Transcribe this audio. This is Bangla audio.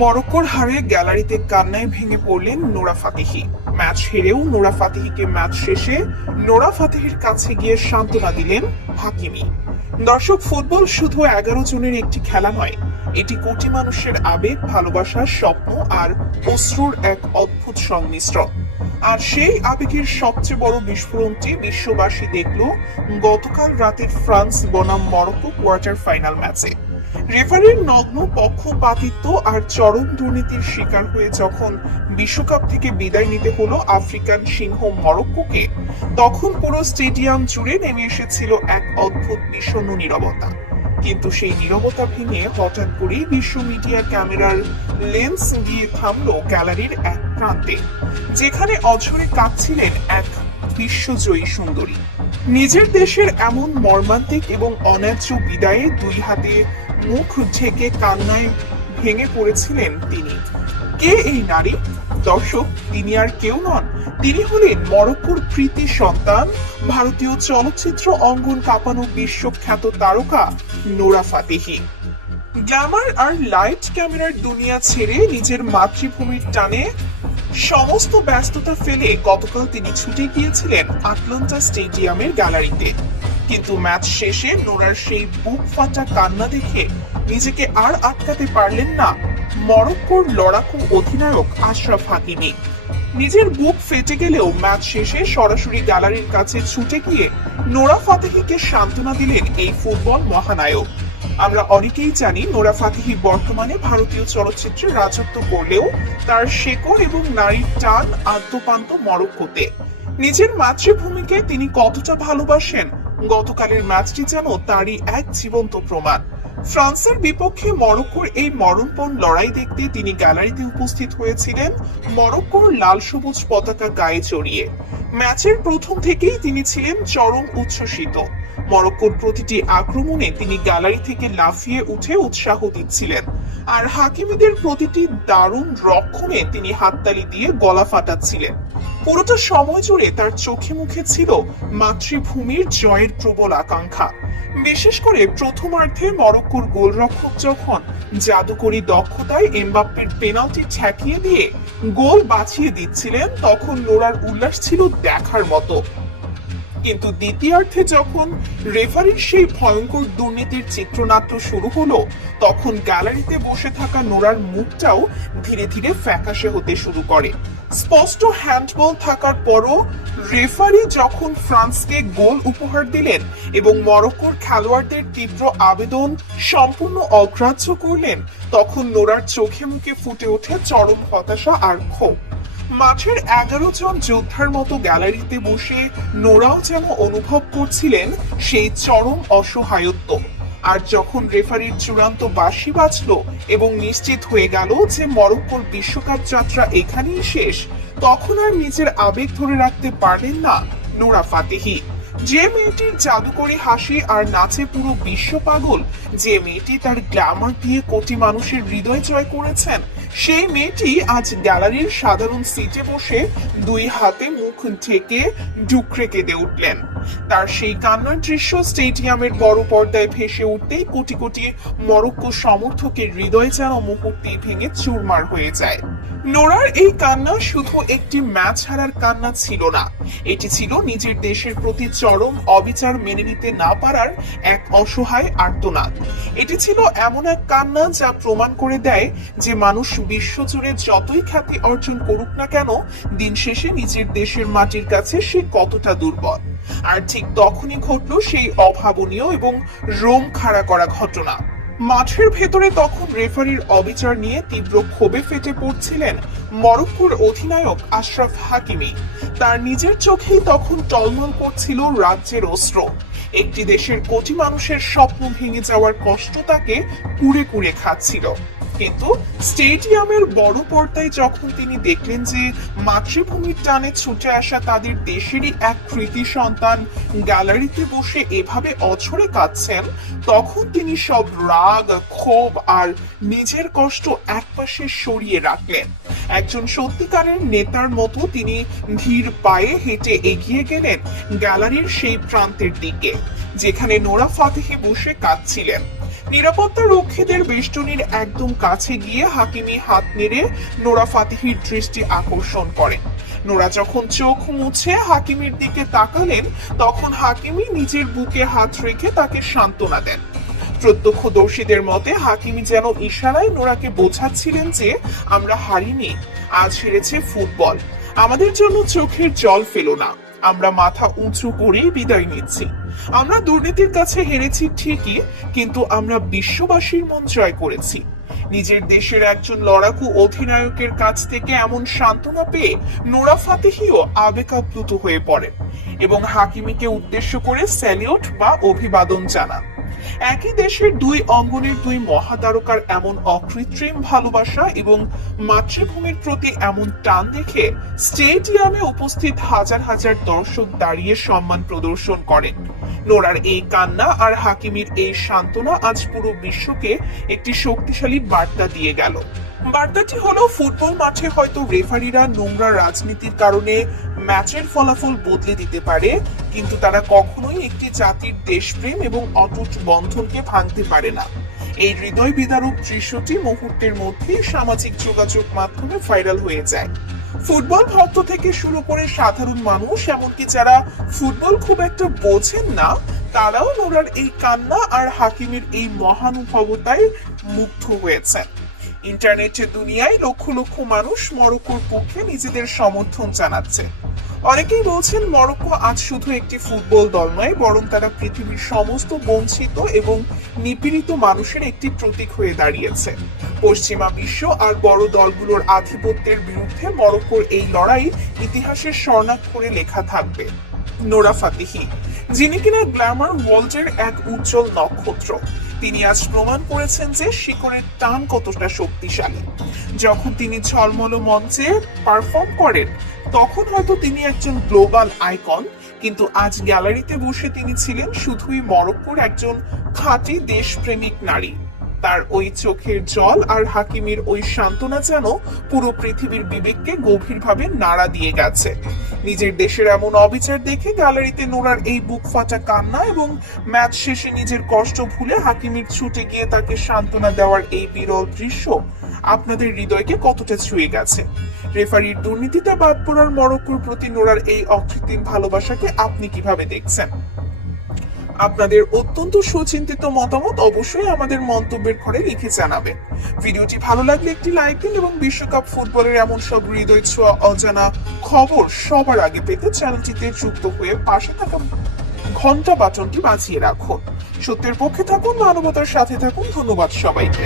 মরক্কোর হারে গ্যালারিতে কান্নায় ভেঙে পড়লেন নোরা ফাতেহি। ম্যাচ হেরেও নোরা ফাতেহিকে ম্যাচ শেষে নোরা ফাতেহির কাছে গিয়ে সান্ত্বনা দিলেন হাকিমি। দর্শক, ফুটবল শুধু 11 জনের একটি খেলা নয়, এটি কোটি মানুষের আবেগ, ভালোবাসা, স্বপ্ন আর অশ্রুর এক অদ্ভুত সংমিশ্রণ। আর সেই আবেগের সবচেয়ে বড় বিস্ফোরণটি বিশ্ববাসী দেখল গতকাল রাতের ফ্রান্স বনাম মরক্কো কোয়ার্টার ফাইনাল ম্যাচে। রেফারির নগ্ন পক্ষপাতিত্ব আর চরম দুর্নীতির শিকার হয়ে যখন বিশ্বকাপ থেকে বিদায় নিতে হলো আফ্রিকান সিংহ মরক্কোকে, তখন পুরো স্টেডিয়াম জুড়ে নেমে এসেছিল এক অদ্ভুত বিষণ্ণ নীরবতা। কিন্তু সেই নীরবতা ভেঙে হঠাৎ করেই বিশ্ব মিডিয়া ক্যামেরার লেন্স গিয়ে থামলো গ্যালারির এক প্রান্তে, যেখানে অঝরে কাঁদছিলেন এক বিশ্বজয়ী সুন্দরী। নিজের দেশের এমন মর্মান্তিক এবং অন্যায্য বিদায়ে দুই হাতে মুখ ঢেকে কান্নায় ভেঙে পড়েছিলেন তিনি। কে এই নারী? দর্শক, তিনি আর কেউ নন, তিনি হলেন মরক্কোর কৃতি সন্তান, ভারতীয় চলচ্চিত্র অঙ্গন কাঁপানো বিশ্বখ্যাত তারকা নোরা ফাতেহি। গ্ল্যামার আর লাইট ক্যামেরার দুনিয়া ছেড়ে নিজের মাতৃভূমির টানে সমস্ত ব্যস্ততা ফেলে গতকাল তিনি ছুটে গিয়েছিলেন আটলান্টা স্টেডিয়ামের গ্যালারিতে। কিন্তু ম্যাচ শেষে নোরার সেই বুক ফাটা কান্না দেখে নিজেকে আর আটকাতে পারলেন না মরক্কোর লড়াকু অধিনায়ক আশরাফ হাকিমি। নিজের বুক ফেটে গেলেও ম্যাচ শেষে সরাসরি গ্যালারির কাছে ছুটে গিয়ে নোরা ফাতেহিকে সান্ত্বনা দিলেন এই ফুটবল মহানায়ক। আমরা অনেকেই জানি নোরা ফাতেহি বর্তমানে ভারতীয় চলচ্চিত্রে রাজত্ব করলেও তার শেকড় এবং নারীর টান আদ্যপান্ত মরক্কোতে। নিজের মাতৃভূমিকে তিনি কতটা ভালোবাসেন, গতকালের ম্যাচটি যেন তারই এক জীবন্ত প্রমাণ। ফ্রান্সের বিপক্ষে মরক্কোর এই মরণপণ লড়াই দেখতে তিনি গ্যালারিতে উপস্থিত হয়েছিলেন মরক্কোর লাল সবুজ পতাকা গায়ে জড়িয়ে। ম্যাচের প্রথম থেকেই তিনি ছিলেন চরম উচ্ছ্বসিত। মরক্কোর প্রতিটি আক্রমণে তিনি গ্যালারি থেকে লাফিয়ে উঠে উৎসাহ দিচ্ছিলেন, আর হাকিমিদের প্রতিটি দারুণ রক্ষণে তিনি হাততালি দিয়ে গলা ফাটাচ্ছিলেন। পুরোটা সময় জুড়ে তার চোখে মুখে ছিল মাতৃভূমির জয়ের প্রবল আকাঙ্ক্ষা। বিশেষ করে প্রথমার্ধে মরক্কোর গোলরক্ষক যখন জাদুকরী দক্ষতায় এমবাপ্পের পেনাল্টি ঠেকিয়ে দিয়ে গোল বাঁচিয়ে দিচ্ছিলেন, তখন নোরার উল্লাস ছিল দেখার মতো। কিন্তু দ্বিতীয়ার্ধে যখন রেফারির সেই ভয়ঙ্কর দুর্নীতির চিত্রনাট্য শুরু হলো, তখন গ্যালারিতে বসে থাকা নোরার মুখটাও ধীরে ধীরে ফ্যাকাশে হতে শুরু করে। স্পষ্ট হ্যান্ডবল থাকার পরও রেফারি যখন ফ্রান্সকে গোল উপহার দিলেন এবং মরক্কোর খেলোয়াড়দের তীব্র আবেদন সম্পূর্ণ অগ্রাহ্য করলেন, তখন নোরার চোখে মুখে ফুটে ওঠে চরম হতাশা আর ক্ষোভ। মাঠের 11 জন যোদ্ধার মতো গ্যালারিতে বসে নোরাও যেন অনুভব করছিলেন সেই চরম অসহায়ত্ব। আর যখন রেফারির চূড়ান্ত বাঁশি বাজলো এবং নিশ্চিত হয়ে গেল যে মরক্কোর বিশ্বকাপ যাত্রা এখানেই শেষ, তখন আর নিজের আবেগ ধরে রাখতে পারলেন না নোরা ফাতেহি। যে মেয়েটির জাদুকরী হাসি আর নাচে পুরো বিশ্ব পাগল, যে মেয়েটি তার গ্ল্যামার দিয়ে কোটি মানুষের হৃদয় জয় করেছেন, সেই মেয়েটি আজ গ্যালারির সাধারণ সিটে বসে দুই হাতে মুখ ঢেকে ডুকরে কেঁদে উঠলেন। তার সেই কান্নার দৃশ্য স্টেডিয়ামের বড় পর্দায় ভেসে উঠতেই কোটি কোটি মরক্কো সমর্থকের হৃদয় যেন মুহূর্তেই ভেঙে চুরমার হয়ে যায়। নোরার এই কান্না শুধু একটি ম্যাচ হারার কান্না ছিল না, এটি ছিল নিজের দেশের প্রতি চরম অবিচার মেনে নিতে না পারার এক অসহায় আর্তনাদ। এটি ছিল এমন এক কান্না যা প্রমাণ করে দেয় যে মানুষ বিশ্বজুড়ে যতই খ্যাতি অর্জন করুক না কেন, দিন শেষে নিজের দেশের মাটির কাছে সে কতটা দুর্বল। আর ঠিক তখনই ঘটলো সেই অভাবনীয় এবং রোম খাড়া করা ঘটনা। মাঠের ভেতরে তখন রেফারির অবিচার নিয়ে তীব্র ক্ষোভে ফেটে পড়ছিলেন মরক্কোর অধিনায়ক আশরাফ হাকিমি। তার নিজের চোখেই তখন টলমল করছিল রাজ্যের অস্ত্র। একটি দেশের কোটি মানুষের স্বপ্ন ভেঙে যাওয়ার কষ্ট তাকে কুড়ে কুড়ে খাচ্ছিল। কিন্তু স্টেডিয়ামের বড় পর্দায় যখন তিনি দেখলেন যে মাতৃভূমির টানে ছুটে আসা তাদের দেশেরই এক কৃতি সন্তান গ্যালারিতে বসে এভাবে অঝরে কাঁদছেন, তখন তিনি সব রাগ, ক্ষোভ আর নিজের কষ্ট একপাশে সরিয়ে রাখলেন। একজন সত্যিকারের নেতার মতো তিনি ধীর পায়ে হেঁটে এগিয়ে গেলেন গ্যালারির সেই প্রান্তের দিকে, যেখানে নোরা ফাতেহি বসে কাঁদছিলেন। নিরাপত্তা রক্ষীদের বেষ্টনীর একদম কাছে গিয়ে হাকিমি হাত নেড়ে নোরা ফাতেহির দৃষ্টি আকর্ষণ করেন। নোরা যখন চোখ মুছে হাকিমের দিকে তাকালেন, তখন হাকিমি নিজের বুকে হাত রেখে তাকে সান্ত্বনা দেন। প্রত্যক্ষদর্শীদের মতে হাকিমি যেন ইশারায় নোরাকে বোঝাচ্ছিলেন যে আমরা হারিনি, আজ হেরেছে ফুটবল, আমাদের জন্য চোখের জল ফেলো না, আমরা মাথা উঁচু করেই বিদায় নিচ্ছি। আমরা দুর্নীতির কাছে হেরেছি ঠিকই, কিন্তু আমরা বিশ্ববাসীর মন জয় করেছি। নিজের দেশের একজন লড়াকু অধিনায়কের কাছ থেকে এমন সান্ত্বনা পেয়ে নোরা ফাতেহিও আবেগাপ্লুত হয়ে পড়েন এবং হাকিমিকে উদ্দেশ্য করে স্যালিউট বা অভিবাদন জানান। একই দেশের দুই অঙ্গনের দুই মহাতারকার এমন অকৃত্রিম ভালোবাসা এবং মাতৃভূমির প্রতি এমন টান দেখে স্টেডিয়ামে উপস্থিত হাজার হাজার দর্শক দাঁড়িয়ে সম্মান প্রদর্শন করেন। নোরার এই কান্না আর হাকিমির এই সান্ত্বনা আজ পুরো বিশ্বকে একটি শক্তিশালী বার্তা দিয়ে গেল। বার্তাটি হলো, ফুটবল মাঠে হয়তো রেফারিরা নোংরা রাজনীতির কারণে ম্যাচের ফলাফল বদলে দিতে পারে, কিন্তু তারা কখনোই একটি জাতির দেশপ্রেম এবং অটুট বন্ধনকে ভাঙতে পারে না। এই হৃদয় বিদারক দৃশ্যটি মুহূর্তের মধ্যেই সামাজিক যোগাযোগ মাধ্যমে ভাইরাল হয়ে যায়। ফুটবল ভক্ত থেকে শুরু করে সাধারণ মানুষ, এমনকি যারা ফুটবল খুব একটা বোঝেন না, তারাও নোরার এই কান্না আর হাকিমের এই মহানুভবতায় মুগ্ধ হয়েছেন। ইন্টারনেটের দুনিয়ায় লক্ষ লক্ষ মানুষ মরক্কোর পক্ষে নিজেদের সমর্থন জানাচ্ছে। অনেকেই বলছেন মরক্কো আজ শুধু একটি ফুটবল দল নয়, বরং তারা পৃথিবীর সমস্ত বঞ্চিত এবং নিপীড়িত মানুষের একটি প্রতীক হয়ে দাঁড়িয়েছে। পশ্চিমা বিশ্ব আর বড় দলগুলোর আধিপত্যের বিরুদ্ধে মরক্কোর এই লড়াই ইতিহাসের স্বর্ণাক্ষরে লেখা থাকবে। নোরা ফাতেহি, যিনি কিনা গ্ল্যামার ওয়ার্ল্ডের এক উজ্জ্বল নক্ষত্র, তিনি আজ প্রমাণ করেছেন যে শিকড়ের টান কতটা শক্তিশালী। যখন তিনি ঝলমল মঞ্চে পারফর্ম করেন, তখন হয়তো তিনি একজন গ্লোবাল আইকন, কিন্তু আজ গ্যালারিতে বসে তিনি ছিলেন শুধুই মরক্কোর একজন খাঁটি দেশপ্রেমিক নারী। তার ওই চোখের জল আর হাকিমের ওই সান্ত্বনা যেন পুরো পৃথিবীর বিবেককে গভীরভাবে নাড়া দিয়ে গেছে। নিজের দেশের এমন অবিচার দেখে গ্যালারিতে নোরার এই বুক ফাটা কান্না এবং ম্যাচ শেষে নিজের কষ্ট ভুলে হাকিমের ছুটে গিয়ে তাকে সান্ত্বনা দেওয়ার এই বিরল দৃশ্য আপনাদের হৃদয়কে কতটা ছুঁয়ে গেছে? রেফারির দুর্নীতিতে বাদ পড়ার মরক্কোর প্রতি নোরার এই অকৃত্রিম ভালোবাসাকে আপনি কিভাবে দেখছেন? আপনাদের অত্যন্ত সুচিন্তিত মতামত অবশ্যই আমাদের মন্তব্যের ঘরে লিখে জানাবেন। ভিডিওটি ভালো লাগলে একটি লাইক দিন এবং বিশ্বকাপ ফুটবলের এমন সব হৃদয় ছোঁয়া অজানা খবর সবার আগে পেতে চ্যানেলটিতে যুক্ত হয়ে পাশে থাকা ঘন্টা বাটনটি বাজিয়ে রাখুন। সত্যের পক্ষে থাকুন, মানবতার সাথে থাকুন। ধন্যবাদ সবাইকে।